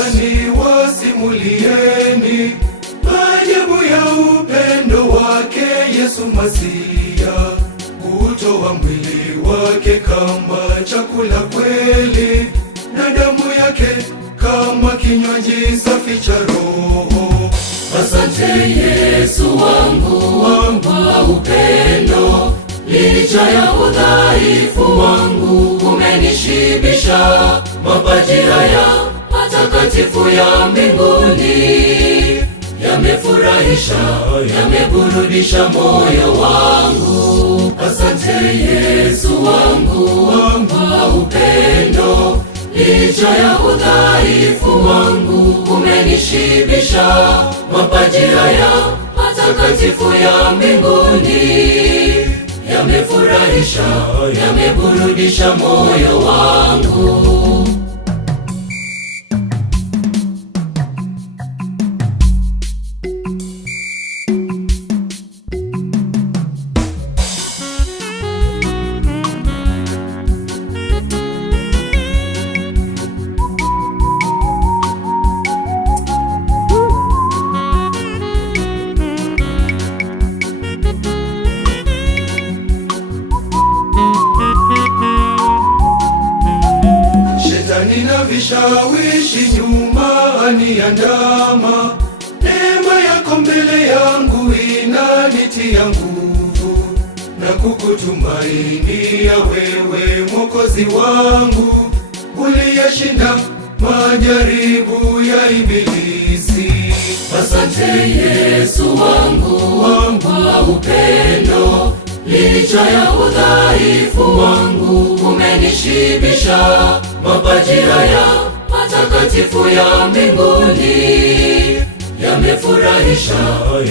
sasa niwasimulieni maajabu ya upendo wake Yesu Masia, kutoa mwili wake kama chakula kweli, na damu yake kama kinywaji safi cha roho. Asante Yesu wangu kwa upendo, licha ya udhaifu wangu umenishibisha. Mapaji haya matakatifu ya mbinguni yamefurahisha, yameburudisha moyo wangu. Asante Yesu wangu kwa upendo, licha ya udhaifu wangu umenishibisha. Mapaji haya matakatifu ya mbinguni yamefurahisha, yameburudisha moyo wangu. Nina vishawishi nyuma aniandama, neema yako mbele yangu inanitia nguvu, na kukutumainia wewe Mwokozi wangu, uliyeshinda majaribu ya Ibilisi. Asante Yesu wangu kwa upendo, licha ya udhaifu wangu umenishibisha. Mapaji haya matakatifu ya mbinguni yamefurahisha,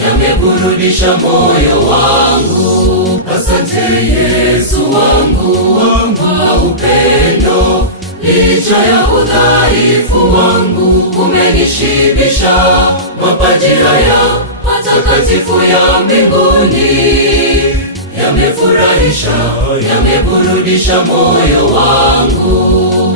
yameburudisha moyo wangu. Asante Yesu wangu kwa upendo, licha ya udhaifu wangu umenishibisha. Mapaji haya matakatifu ya mbinguni yamefurahisha, yameburudisha moyo wangu.